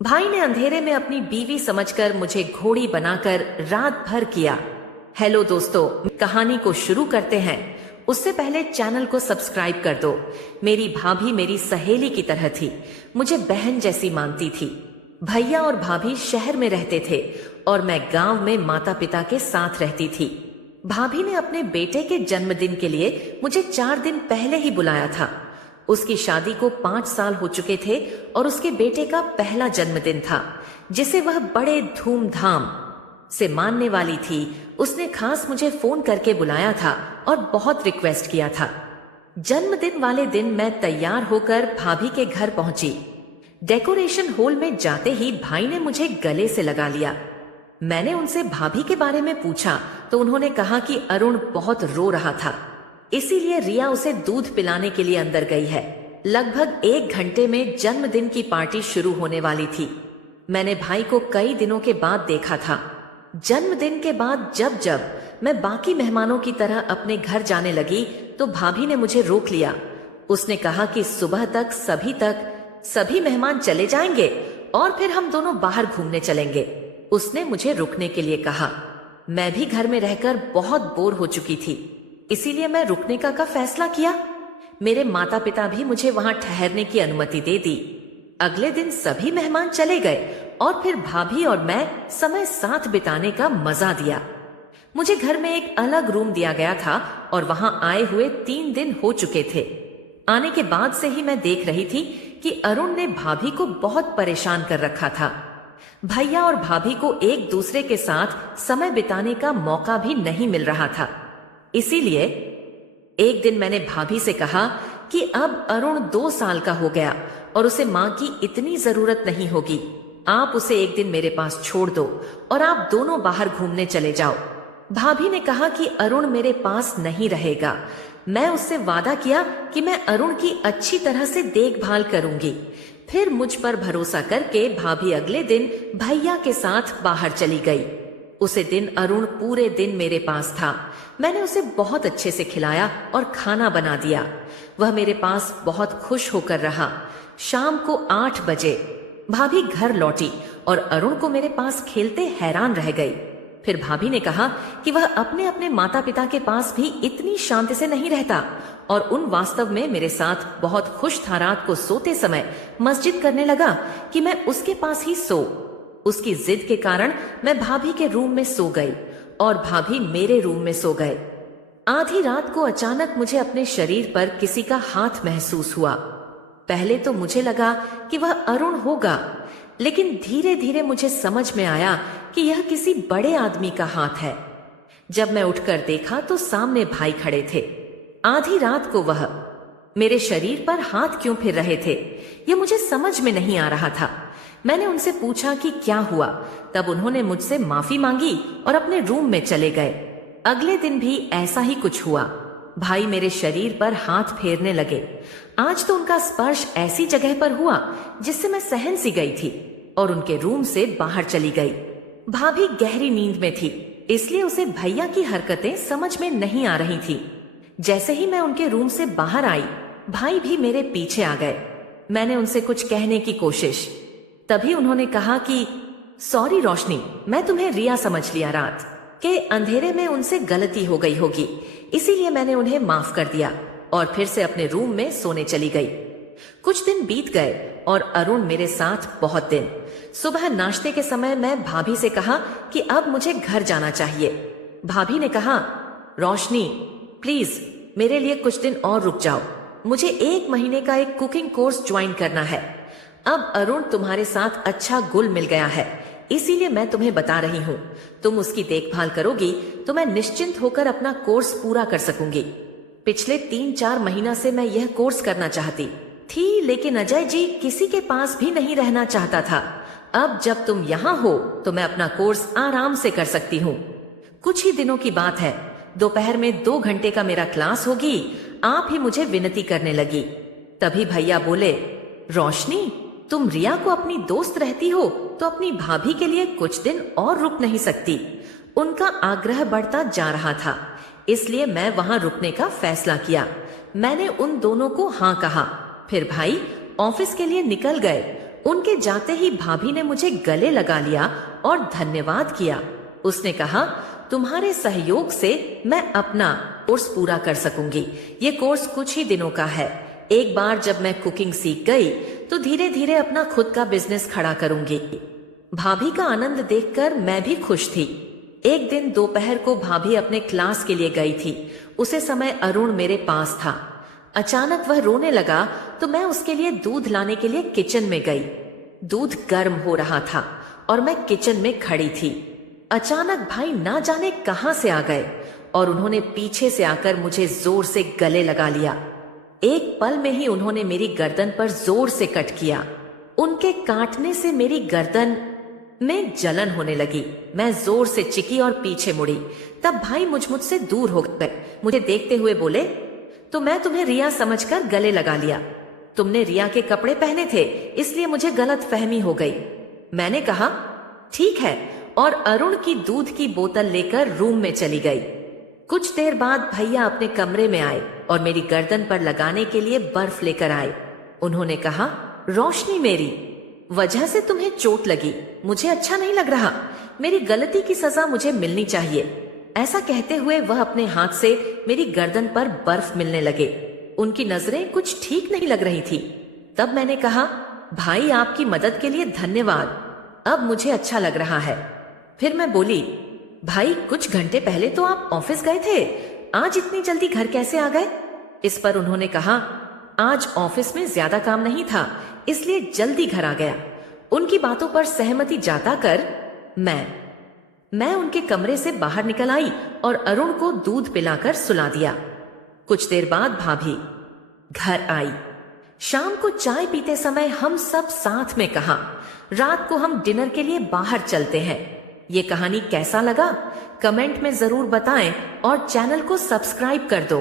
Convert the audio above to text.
भाई ने अंधेरे में अपनी बीवी समझकर मुझे घोड़ी बनाकर रात भर किया। हेलो दोस्तों, कहानी को शुरू करते हैं। उससे पहले चैनल को सब्सक्राइब कर दो। मेरी भाभी मेरी सहेली की तरह थी, मुझे बहन जैसी मानती थी। भैया और भाभी शहर में रहते थे और मैं गांव में माता पिता के साथ रहती थी। भाभी ने अपने बेटे के जन्मदिन के लिए मुझे 4 दिन पहले ही बुलाया था। उसकी शादी को 5 साल हो चुके थे और उसके बेटे का पहला जन्मदिन था, जिसे वह बड़े धूमधाम से मानने वाली थी। उसने खास मुझे फोन करके बुलाया था और बहुत रिक्वेस्ट किया था। जन्मदिन वाले दिन मैं तैयार होकर भाभी के घर पहुंची। डेकोरेशन हॉल में जाते ही भाई ने मुझे गले से लगा लिया। मैंने उनसे भाभी के बारे में पूछा तो उन्होंने कहा कि अरुण बहुत रो रहा था, इसीलिए रिया उसे दूध पिलाने के लिए अंदर गई है। लगभग 1 घंटे में जन्मदिन की पार्टी शुरू होने वाली थी। मैंने भाई को कई दिनों के बाद देखा था। जन्मदिन के बाद जब मैं बाकी मेहमानों की तरह अपने घर जाने लगी तो भाभी ने मुझे रोक लिया। उसने कहा कि सुबह तक सभी मेहमान चले जाएंगे और फिर हम दोनों बाहर घूमने चलेंगे। उसने मुझे रुकने के लिए कहा। मैं भी घर में रहकर बहुत बोर हो चुकी थी, इसीलिए मैं रुकने का फैसला किया। मेरे माता पिता भी मुझे वहां ठहरने की अनुमति दे दी। अगले दिन सभी मेहमान चले गए और फिर भाभी और मैं समय साथ बिताने का मजा दिया। मुझे घर में एक अलग रूम दिया गया था और वहां आए हुए 3 दिन हो चुके थे। आने के बाद से ही मैं देख रही थी कि अरुण ने भाभी को बहुत परेशान कर रखा था। भैया और भाभी को एक दूसरे के साथ समय बिताने का मौका भी नहीं मिल रहा था। इसीलिए एक दिन मैंने भाभी से कहा कि अब अरुण 2 साल का हो गया और उसे माँ की इतनी जरूरत नहीं होगी। आप उसे एक दिन मेरे पास छोड़ दो और आप दोनों बाहर घूमने चले जाओ। भाभी ने कहा कि अरुण मेरे पास नहीं रहेगा। मैं उससे वादा किया कि मैं अरुण की अच्छी तरह से देखभाल करूंगी। फिर मुझ पर भरोसा करके भाभी अगले दिन भैया के साथ बाहर चली गई। उसे दिन अरुण पूरे दिन मेरे पास था। मैंने उसे बहुत अच्छे से खिलाया और खाना बना दिया। वह मेरे पास बहुत खुश होकर रहा। शाम को 8 बजे भाभी घर लौटी और अरुण को मेरे पास खेलते हैरान रह गई। फिर भाभी ने कहा कि वह अपने अपने माता पिता के पास भी इतनी शांति से नहीं रहता और उन वास्तव में मेरे साथ बहुत खुश था। रात को सोते समय मस्जिद करने लगा कि मैं उसके पास ही सो। उसकी जिद के कारण मैं भाभी के रूम में सो गई और भाभी मेरे रूम में सो गए। आधी रात को अचानक मुझे अपने शरीर पर किसी का हाथ महसूस हुआ। पहले तो मुझे लगा कि वह अरुण होगा, लेकिन धीरे धीरे मुझे समझ में आया कि यह किसी बड़े आदमी का हाथ है। जब मैं उठकर देखा तो सामने भाई खड़े थे। आधी रात को वह मेरे शरीर पर हाथ क्यों फिर रहे थे, यह मुझे समझ में नहीं आ रहा था। मैंने उनसे पूछा कि क्या हुआ। तब उन्होंने मुझसे माफी मांगी और अपने रूम में चले गए। अगले दिन भी ऐसा ही कुछ हुआ। भाई मेरे शरीर पर हाथ फेरने लगे। आज तो उनका स्पर्श ऐसी जगह पर हुआ जिससे मैं सहम सी गई थी और उनके रूम से बाहर चली गई। भाभी गहरी नींद में थी, इसलिए उसे भैया की हरकतें समझ में नहीं आ रही थी। जैसे ही मैं उनके रूम से बाहर आई, भाई भी मेरे पीछे आ गए। मैंने उनसे कुछ कहने की कोशिश, तभी उन्होंने कहा कि सॉरी रोशनी, मैं तुम्हें रिया समझ लिया। रात के अंधेरे में उनसे गलती हो गई होगी, इसीलिए मैंने उन्हें माफ कर दिया और फिर से अपने रूम में सोने चली गई। कुछ दिन बीत गए और अरुण मेरे साथ बहुत दिन। सुबह नाश्ते के समय मैं भाभी से कहा कि अब मुझे घर जाना चाहिए। भाभी ने कहा, रोशनी प्लीज मेरे लिए कुछ दिन और रुक जाओ, मुझे 1 महीने का एक कुकिंग कोर्स ज्वाइन करना है। अब अरुण तुम्हारे साथ अच्छा गुल मिल गया है, इसीलिए मैं तुम्हें बता रही हूँ। तुम उसकी देखभाल करोगी तो मैं निश्चिंत होकर अपना कोर्स पूरा कर सकूंगी। पिछले 3-4 महीना से मैं यह कोर्स करना चाहती थी, लेकिन अजय जी किसी के पास भी नहीं रहना चाहता था। अब जब तुम यहाँ हो तो मैं अपना कोर्स आराम से कर सकती हूँ। कुछ ही दिनों की बात है, दोपहर में 2 घंटे का मेरा क्लास होगी। आप ही मुझे विनती करने लगी। तभी भैया बोले, रोशनी तुम रिया को अपनी दोस्त रहती हो तो अपनी भाभी के लिए कुछ दिन और रुक नहीं सकती। उनका आग्रह बढ़ता जा रहा था, इसलिए मैं वहां रुकने का फैसला किया। मैंने उन दोनों को हाँ कहा। फिर भाई ऑफिस के लिए निकल गए उनके जाते ही भाभी ने मुझे गले लगा लिया और धन्यवाद किया। उसने कहा, तुम्हारे सहयोग से मैं अपना कोर्स पूरा कर सकूंगी। ये कोर्स कुछ ही दिनों का है। एक बार जब मैं कुकिंग सीख गई तो धीरे धीरे अपना खुद का बिजनेस खड़ा करूंगी। भाभी का आनंद देखकर मैं भी खुश थी। एक दिन दोपहर को भाभी अपने क्लास के लिए गई थी। उसे समय अरुण मेरे पास था। अचानक वह रोने लगा तो मैं उसके लिए दूध लाने के लिए किचन में गई। दूध गर्म हो रहा था और मैं किचन में खड़ी थी। अचानक भाई ना जाने कहां से आ गए और उन्होंने पीछे से आकर मुझे जोर से गले लगा लिया। एक पल में ही उन्होंने मेरी गर्दन पर जोर से कट किया। उनके काटने से मेरी गर्दन में जलन होने लगी। मैं जोर से चिकी और पीछे मुड़ी। तब भाई मुझसे दूर हो गए। मुझे देखते हुए बोले, तो मैं तुम्हें रिया समझकर गले लगा लिया। तुमने रिया के कपड़े पहने थे इसलिए मुझे गलत फहमी हो गई। मैंने कहा, ठीक है, और अरुण की दूध की बोतल लेकर रूम में चली गई। कुछ देर बाद भैया अपने कमरे में आए और मेरी गर्दन पर लगाने के लिए बर्फ लेकर आए। उन्होंने कहा, रोशनी, मेरी वजह से तुम्हें चोट लगी, मुझे अच्छा नहीं लग रहा। मेरी गलती की सजा मुझे मिलनी चाहिए। ऐसा कहते हुए वह अपने हाथ से मेरी गर्दन पर बर्फ मिलने लगे। उनकी नजरें कुछ ठीक नहीं लग रही थी। तब मैंने कहा, भाई आपकी मदद के लिए धन्यवाद, अब मुझे अच्छा लग रहा है। फिर मैं बोली, भाई कुछ घंटे पहले तो आप ऑफिस गए थे, आज इतनी जल्दी घर कैसे आ गए? इस पर उन्होंने कहा, आज ऑफिस में ज्यादा काम नहीं था इसलिए जल्दी घर आ गया। उनकी बातों पर सहमति जताकर मैं उनके कमरे से बाहर निकल आई और अरुण को दूध पिलाकर सुला दिया। कुछ देर बाद भाभी घर आई। शाम को चाय पीते समय हम सब साथ में कहा, रात को हम डिनर के लिए बाहर चलते हैं। ये कहानी कैसा लगा कमेंट में जरूर बताएं और चैनल को सब्सक्राइब कर दो।